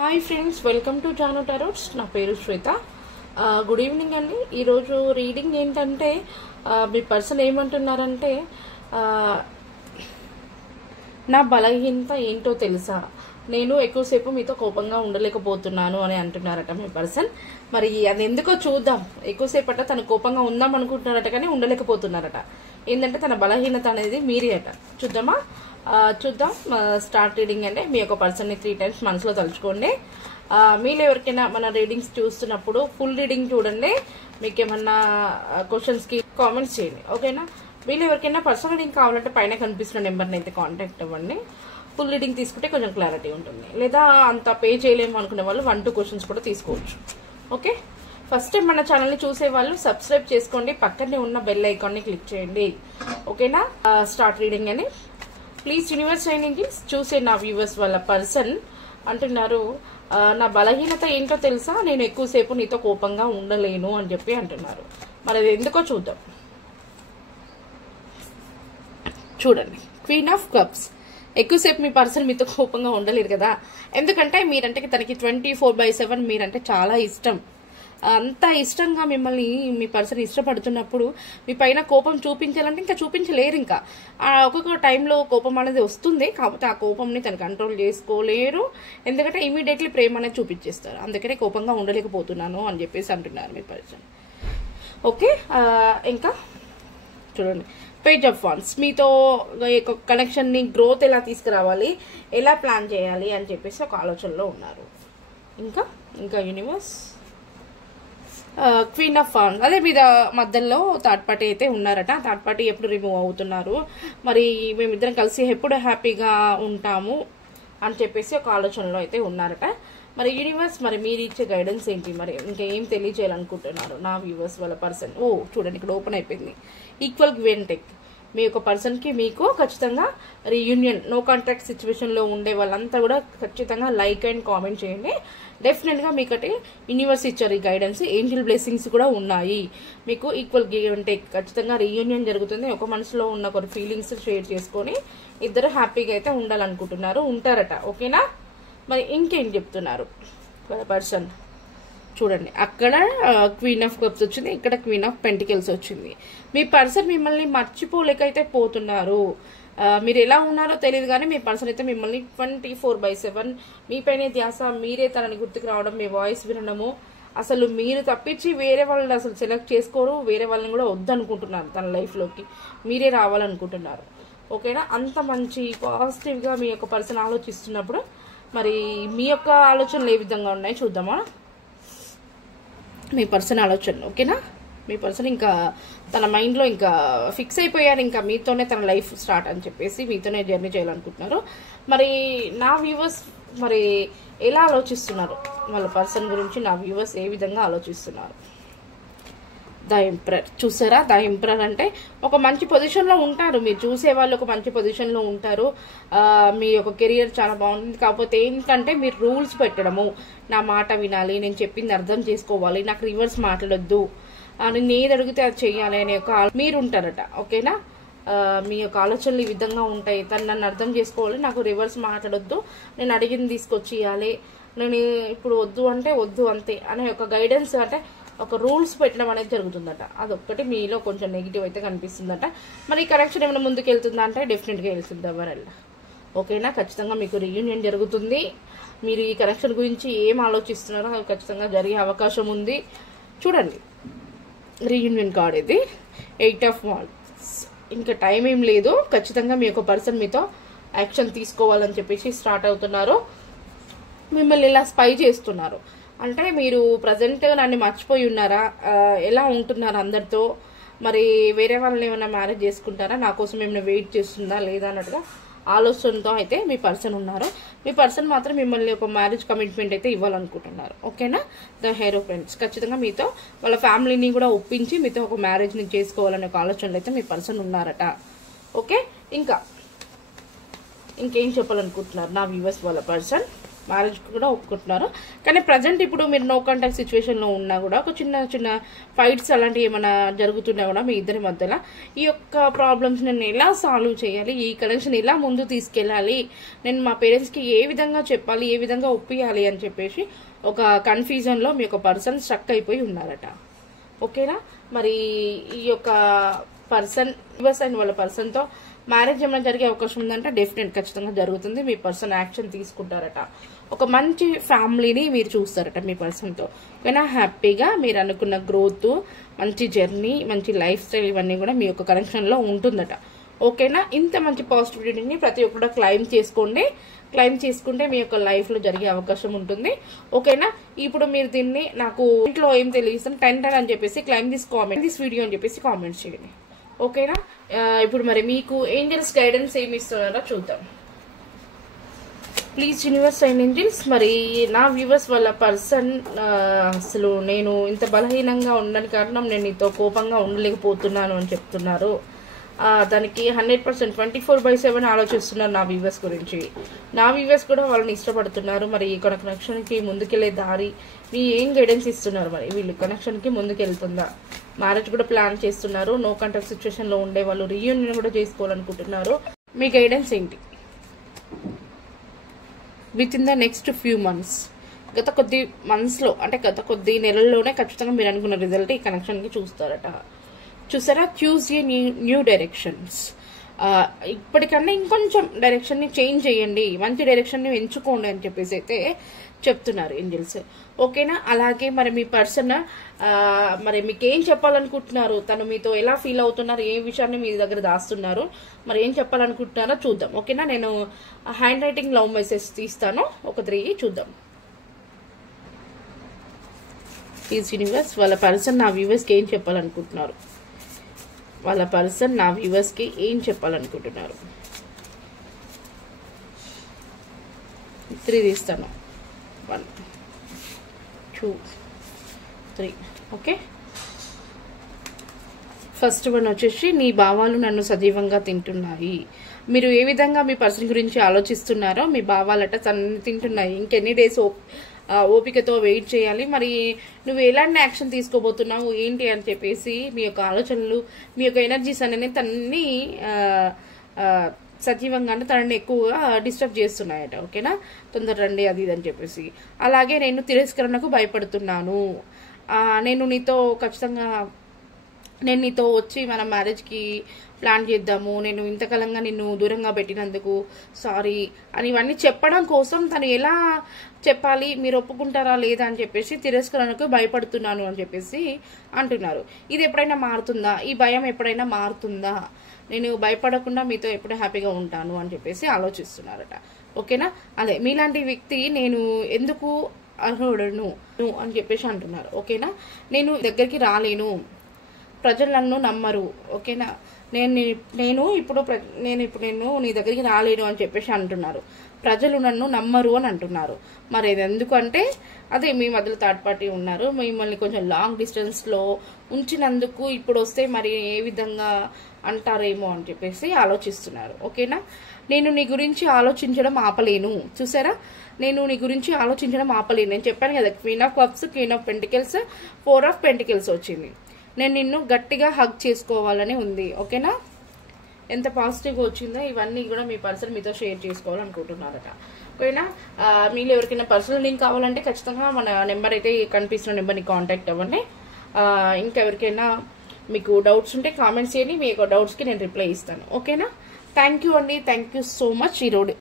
Hi friends, welcome to Janu tarots. నా పేరు శ్వేత. Good evening అండి. ఈరోజు రీడింగ్ ఏంటంటే మీ పర్సన్ ఏమంటున్నారంటే నా బలహీనత ఏంటో తెలుసా, నేను ఎక్కువసేపు మీతో కోపంగా ఉండలేకపోతున్నాను అని అంటున్నారట మీ పర్సన్. మరి అది ఎందుకో చూద్దాం. ఎక్కువసేపు అట తను కోపంగా ఉందాం అనుకుంటున్నారట, కానీ ఉండలేకపోతున్నారట. ఏంటంటే తన బలహీనత అనేది మీరే అట. చూద్దామా? చూద్దాం. స్టార్ట్ రీడింగ్ అంటే మీ యొక్క పర్సన్ని 3 times మనసులో తలుచుకోండి. మీరు ఎవరికైనా మన రీడింగ్స్ చూస్తున్నప్పుడు ఫుల్ రీడింగ్ చూడండి. మీకు ఏమన్నా క్వశ్చన్స్కి కామెంట్స్ చేయండి, ఓకేనా? మీరు ఎవరికైనా పర్సనల్ రీడింగ్ కావాలంటే పైన కనిపిస్తున్న నెంబర్ని అయితే కాంటాక్ట్ అవ్వండి. ఫుల్ రీడింగ్ తీసుకుంటే కొంచెం క్లారిటీ ఉంటుంది. లేదా అంత పే చేయలేము అనుకునే వాళ్ళు 1-2 క్వశ్చన్స్ కూడా తీసుకోవచ్చు. ఓకే, ఫస్ట్ టైం మన ఛానల్ని చూసే వాళ్ళు సబ్స్క్రైబ్ చేసుకోండి. పక్కనే ఉన్న బెల్ ఐకాన్ని క్లిక్ చేయండి, ఓకేనా? స్టార్ట్ రీడింగ్ అని ప్లీజ్ యూనివర్స్ ట్రైనింగ్ చూసే నా వ్యూవర్స్ వాళ్ళ పర్సన్ అంటున్నారు, నా బలహీనత ఏంటో తెలుసా, నేను ఎక్కువసేపు నీతో కోపంగా ఉండలేను అని చెప్పి అంటున్నారు. మరి అది ఎందుకో చూద్దాం. చూడండి, క్వీన్ ఆఫ్ కప్స్. ఎక్కువసేపు మీ పర్సన్ మీతో కోపంగా ఉండలేరు కదా, ఎందుకంటే మీరంటే తనకి 24/7 మీరంటే చాలా ఇష్టం. అంత ఇష్టంగా మిమ్మల్ని మీ పర్సన్ ఇష్టపడుతున్నప్పుడు మీ పైన కోపం చూపించాలంటే ఇంకా చూపించలేరు. ఇంకా ఒక్కొక్క టైంలో కోపం అనేది వస్తుంది, కాకపోతే ఆ కోపంని తను కంట్రోల్ చేసుకోలేరు. ఎందుకంటే ఇమీడియట్లీ ప్రేమ అనేది చూపించేస్తారు. అందుకనే కోపంగా ఉండలేకపోతున్నాను అని చెప్పేసి అంటున్నారు మీ పర్సన్. ఓకే, ఇంకా చూడండి, పేజ్ ఆఫ్ వాండ్స్. మీతో కనెక్షన్ని గ్రోత్ ఎలా తీసుకురావాలి, ఎలా ప్లాన్ చేయాలి అని చెప్పేసి ఒక ఆలోచనలో ఉన్నారు. ఇంకా యూనివర్స్, క్వీన్ ఆఫ్ వాండ్స్. అదే మీద మధ్యలో థర్డ్ పార్టీ అయితే ఉన్నారట. థర్డ్ పార్టీ ఎప్పుడు రిమూవ్ అవుతున్నారు, మరి మేమిద్దరం కలిసి ఎప్పుడు హ్యాపీగా ఉంటాము అని చెప్పేసి ఒక ఆలోచనలో అయితే ఉన్నారట. మరి యూనివర్స్, మరి మీరు ఇచ్చే గైడెన్స్ ఏంటి, మరి ఇంకా ఏం తెలియజేయాలనుకుంటున్నారు నా వ్యూవర్స్ వాళ్ళ పర్సన్? చూడండి, ఇక్కడ ఓపెన్ అయిపోయింది. Equal give and take. మీ యొక్క పర్సన్కి మీకు ఖచ్చితంగా రీయూనియన్, నో కాంటాక్ట్ సిచ్యువేషన్లో ఉండే వాళ్ళంతా కూడా ఖచ్చితంగా లైక్ అండ్ కామెంట్ చేయండి. డెఫినెట్గా మీకటి యూనివర్స్ ఇచ్చారు ఈ గైడెన్స్. ఏంజిల్ బ్లెస్సింగ్స్ కూడా ఉన్నాయి. మీకు ఈక్వల్ గివ్ అండ్ టేక్, ఖచ్చితంగా రీయూనియన్ జరుగుతుంది. ఒక మనసులో ఉన్న కొన్ని ఫీలింగ్స్ షేర్ చేసుకొని ఇద్దరు హ్యాపీగా అయితే ఉండాలనుకుంటున్నారు, ఉంటారట. ఓకేనా? మరి ఇంకేం చెప్తున్నారు పర్సన్? చూడండి, అక్కడ క్వీన్ ఆఫ్ కప్స్ వచ్చింది, ఇక్కడ క్వీన్ ఆఫ్ పెంటికల్స్ వచ్చింది. మీ పర్సన్ మిమ్మల్ని మర్చిపోలేకైతే పోతున్నారు. మీరు ఎలా ఉన్నారో తెలియదు, కానీ మీ పర్సన్ అయితే మిమ్మల్ని 24/7 మీపైనే ధ్యాస. మీరే తనని గుర్తుకు రావడం, మీ వాయిస్ వినడము. అసలు మీరు తప్పించి వేరే వాళ్ళని అసలు సెలెక్ట్ చేసుకోరు. వేరే వాళ్ళని కూడా వద్దనుకుంటున్నారు తన లైఫ్లోకి. మీరే రావాలనుకుంటున్నారు, ఓకేనా? అంత మంచి పాజిటివ్గా మీ యొక్క పర్సన్ ఆలోచిస్తున్నప్పుడు మరి మీ యొక్క ఆలోచనలు ఏ విధంగా ఉన్నాయి చూద్దామా? మీ పర్సన్ ఆలోచనలు, ఓకేనా? మీ పర్సన్ ఇంకా తన మైండ్లో ఇంకా ఫిక్స్ అయిపోయారు, ఇంకా మీతోనే తన లైఫ్ స్టార్ట్ అని చెప్పేసి మీతోనే జర్నీ చేయాలనుకుంటున్నారు. మరి నా వ్యూవర్స్ మరి ఎలా ఆలోచిస్తున్నారు వాళ్ళ పర్సన్ గురించి? నా వ్యూవర్స్ ఏ విధంగా ఆలోచిస్తున్నారు? The emperor. చూసారా, ద ఎంపరర్ అంటే ఒక మంచి పొజిషన్లో ఉంటారు. మీరు చూసే వాళ్ళు ఒక మంచి పొజిషన్లో ఉంటారు. మీ యొక్క కెరియర్ చాలా బాగుంటుంది. కాకపోతే ఏంటంటే మీరు రూల్స్ పెట్టడము, నా మాట వినాలి, నేను చెప్పింది అర్థం చేసుకోవాలి, నాకు రివర్స్ మాట్లాడొద్దు, నేను ఏది అడిగితే అది చెయ్యాలి అనే ఒక మీరు ఉంటారట. ఓకేనా? మీ యొక్క ఆలోచనలు ఈ విధంగా ఉంటాయి. తను నన్ను అర్థం చేసుకోవాలి, నాకు రివర్స్ మాట్లాడొద్దు, నేను అడిగింది తీసుకొచ్చి ఇవ్వాలి, నేను ఇప్పుడు వద్దు అంటే వద్దు అంతే అనే ఒక గైడెన్స్, అంటే ఒక రూల్స్ పెట్టడం అనేది జరుగుతుందట. అదొక్కటి మీలో కొంచెం నెగిటివ్ అయితే కనిపిస్తుందట. మరి ఈ కనెక్షన్ ఏమైనా ముందుకు వెళ్తుందా అంటే డెఫినెట్గా వెళ్తుంది ఎవరల్లా. ఓకేనా? ఖచ్చితంగా మీకు రీయూనియన్ జరుగుతుంది. మీరు ఈ కనెక్షన్ గురించి ఏం ఆలోచిస్తున్నారో అది ఖచ్చితంగా జరిగే అవకాశం ఉంది. చూడండి, రీయూనియన్ కార్డ్ ఇది 8 ఆఫ్ వాండ్స్. ఇంకా టైం ఏం లేదు. ఖచ్చితంగా మీ యొక్క పర్సన్ మీతో యాక్షన్ తీసుకోవాలని చెప్పేసి స్టార్ట్ అవుతున్నారు. మిమ్మల్ని ఇలా స్పై చేస్తున్నారు. అంటే మీరు ప్రజెంట్ నన్ను మర్చిపోయి ఉన్నారా, ఎలా ఉంటున్నారు అందరితో, మరి వేరే వాళ్ళని ఏమైనా మ్యారేజ్ చేసుకుంటారా, నా కోసం ఏమైనా వెయిట్ చేస్తుందా లేదా అన్నట్టుగా ఆలోచనతో అయితే మీ పర్సన్ ఉన్నారు. మీ పర్సన్ మాత్రం మిమ్మల్ని ఒక మ్యారేజ్ కమిట్మెంట్ అయితే ఇవ్వాలనుకుంటున్నారు. ఓకేనా? The hero friends. ఖచ్చితంగా మీతో వాళ్ళ ఫ్యామిలీని కూడా ఒప్పించి మీతో ఒక మ్యారేజ్ని చేసుకోవాలనే ఒక ఆలోచనలు అయితే మీ పర్సన్ ఉన్నారట. ఓకే, ఇంకేం చెప్పాలనుకుంటున్నారు నా వ్యూవర్స్ వాళ్ళ పర్సన్? మ్యారేజ్ కూడా ఒప్పుకుంటున్నారు. కానీ ప్రజెంట్ ఇప్పుడు మీరు నో కాంటాక్ట్ సిచ్యువేషన్లో ఉన్నా కూడా ఒక చిన్న చిన్న ఫైట్స్ అలాంటివి ఏమైనా జరుగుతున్నా కూడా మీ ఇద్దరి మధ్యలో ఈ యొక్క ప్రాబ్లమ్స్ నేను ఎలా సాల్వ్ చేయాలి, ఈ కనెక్షన్ ఎలా ముందు తీసుకెళ్ళాలి, నేను మా పేరెంట్స్కి ఏ విధంగా చెప్పాలి, ఏ విధంగా ఒప్పియాలి అని చెప్పేసి ఒక కన్ఫ్యూజన్లో మీ యొక్క పర్సన్ స్ట్రక్ అయిపోయి ఉన్నారట. ఓకేనా? మరి ఈ యొక్క పర్సన్ రివర్స్ అయిన వాళ్ళ పర్సన్తో మ్యారేజ్ ఏమైనా జరిగే అవకాశం ఉందంటే డెఫినెట్ ఖచ్చితంగా జరుగుతుంది. మీ పర్సన్ యాక్షన్ తీసుకుంటారట. ఒక మంచి ఫ్యామిలీని మీరు చూస్తారట మీ పర్సన్తో. ఓకేనా? హ్యాపీగా మీరు అనుకున్న గ్రోత్, మంచి జర్నీ, మంచి లైఫ్ స్టైల్ ఇవన్నీ కూడా మీ యొక్క కనెక్షన్లో ఉంటుందట. ఓకేనా? ఇంత మంచి పాజిటివిటీని ప్రతి ఒక్కరు క్లైమ్ చేసుకోండి. క్లైమ్ చేసుకుంటే మీ యొక్క లైఫ్లో జరిగే అవకాశం ఉంటుంది. ఓకేనా? ఇప్పుడు మీరు దీన్ని నాకు ఇంట్లో ఏం తెలియస్తాం 10 అని చెప్పేసి క్లైమ్ దిస్ వీడియో అని చెప్పేసి కామెంట్స్ చేయండి. ఓకేనా? ఇప్పుడు మరి మీకు ఏంజల్స్ గైడెన్స్ ఏమి ఇస్తున్నారో చూద్దాం. ప్లీజ్ యూనివర్స్ అండ్ ఏంజల్స్, మరి నా వ్యూవర్స్ వాళ్ళ పర్సన్ అసలు నేను ఇంత బలహీనంగా ఉండడానికి కారణం నేను నీతో కోపంగా ఉండలేకపోతున్నాను అని చెప్తున్నారు. దానికి 100% 24/7 ఆలోచిస్తున్నారు నా వ్యూవర్స్ గురించి. నా వ్యూవర్స్ కూడా వాళ్ళని ఇష్టపడుతున్నారు. మరి ఈ కనెక్షన్కి ముందుకెళ్లే దారి మీ ఏం గైడెన్స్ ఇస్తున్నారు? మరి వీళ్ళు కనెక్షన్కి ముందుకెళ్తుందా? మ్యారేజ్ కూడా ప్లాన్ చేస్తున్నారు. నో కాంటాక్ట్ సిచ్యువేషన్లో ఉండే వాళ్ళు రీయూనియన్ కూడా చేసుకోవాలనుకుంటున్నారు. మీ గైడెన్స్ ఏంటి? With in the next few months, గత కొద్ది మంత్స్లో అంటే గత కొద్ది నెలల్లోనే ఖచ్చితంగా మీరు అనుకున్న రిజల్ట్ ఈ కనెక్షన్కి చూస్తారట. చూసారా? చూస్ ఏ న్యూ డైరెక్షన్స్. ఇప్పటికన్నా ఇంకొంచెం డైరెక్షన్ని చేంజ్ చేయండి, మంచి డైరెక్షన్ని ఎంచుకోండి అని చెప్పేసి అయితే చెప్తున్నారు ఏంజల్స్. ఓకేనా? అలాగే మరి మీ పర్సన్ మరి మీకు ఏం చెప్పాలనుకుంటున్నారు, తను మీతో ఎలా ఫీల్ అవుతున్నారు, ఏ విషయాన్ని మీ దగ్గర దాస్తున్నారు, మరి ఏం చెప్పాలనుకుంటున్నారో చూద్దాం. ఓకేనా? నేను హ్యాండ్ రైటింగ్ లవ్ మెసేజ్ తీస్తాను, ఒక 3 చూద్దాం. ప్లీజ్ యూనివర్స్ వాళ్ళ పర్సన్ నా వ్యూవర్స్కి ఏం చెప్పాలనుకుంటున్నారు? వాళ్ళ పర్సన్ నా వ్యూవర్స్కి ఏం చెప్పాలనుకుంటున్నారు? 3 తీస్తాను. 1 2 3. ఓకే, ఫస్ట్ వన్ వచ్చేసి నీ భావాలు నన్ను సజీవంగా తింటున్నాయి. మీరు ఏ విధంగా మీ పర్సన్ గురించి ఆలోచిస్తున్నారో మీ భావాలట తనని తింటున్నాయి. ఇంకెన్ని డేస్ ఓపికతో వెయిట్ చేయాలి. మరి నువ్వు ఎలాంటి యాక్షన్ తీసుకోబోతున్నావు ఏంటి అని చెప్పేసి మీ యొక్క ఆలోచనలు, మీ యొక్క ఎనర్జీస్ అనేది తనని సజీవంగా అంటే తనని ఎక్కువగా డిస్టర్బ్ చేస్తున్నాయట. ఓకేనా? తొందర రండి అది ఇది అని చెప్పేసి. అలాగే నేను తిరస్కరణకు భయపడుతున్నాను. నేను నీతో వచ్చి మన మ్యారేజ్కి ప్లాన్ చేద్దాము, నేను ఇంతకాలంగా నిన్ను దూరంగా పెట్టినందుకు సారీ అని ఇవన్నీ చెప్పడం కోసం తను ఎలా చెప్పాలి, మీరు ఒప్పుకుంటారా లేదా అని చెప్పేసి తిరస్కరణకు భయపడుతున్నాను అని చెప్పేసి అంటున్నారు. ఇది ఎప్పుడైనా మారుతుందా? ఈ భయం ఎప్పుడైనా మారుతుందా? నేను భయపడకుండా మీతో ఎప్పుడు హ్యాపీగా ఉంటాను అని చెప్పేసి ఆలోచిస్తున్నారట. ఓకేనా? అదే మీలాంటి వ్యక్తి నేను ఎందుకు అర్హుడను అని చెప్పేసి అంటున్నారు. ఓకేనా? నేను దగ్గరికి రాలేను, ప్రజలు నన్ను నమ్మరు. ఓకేనా? నేను ఇప్పుడు నీ దగ్గరికి రాలేను అని చెప్పేసి అంటున్నారు. ప్రజలు నన్ను నమ్మరు అని అంటున్నారు. మరి ఇది ఎందుకంటే అదే మీ మధ్యలో థర్డ్ పార్టీ ఉన్నారు, మిమ్మల్ని కొంచెం లాంగ్ డిస్టెన్స్లో ఉంచినందుకు ఇప్పుడు వస్తే మరి ఏ విధంగా అంటారేమో అని చెప్పేసి ఆలోచిస్తున్నారు. ఓకేనా? నేను నీ గురించి ఆలోచించడం ఆపలేను. చూసారా? నేను నీ గురించి ఆలోచించడం ఆపలేను. నేను చెప్పాను కదా, queen of cups, queen of pentacles, 4 of pentacles వచ్చింది. నేను నిన్ను గట్టిగా హగ్ చేసుకోవాలని ఉంది. ఓకేనా? ఎంత పాజిటివ్గా వచ్చిందో ఇవన్నీ కూడా మీ పర్సన్ మీతో షేర్ చేసుకోవాలనుకుంటున్నారట. ఓకేనా? మీరు ఎవరికైనా పర్సనల్ లింక్ కావాలంటే ఖచ్చితంగా మన నెంబర్ అయితే కనిపిస్తున్న నెంబర్ని కాంటాక్ట్ అవ్వండి. ఇంకా ఎవరికైనా మీకు డౌట్స్ ఉంటే కామెంట్స్ చేయండి, మీ యొక్క డౌట్స్కి నేను రిప్లై ఇస్తాను. ఓకేనా? థ్యాంక్ యూ అండి, థ్యాంక్ యూ సో మచ్.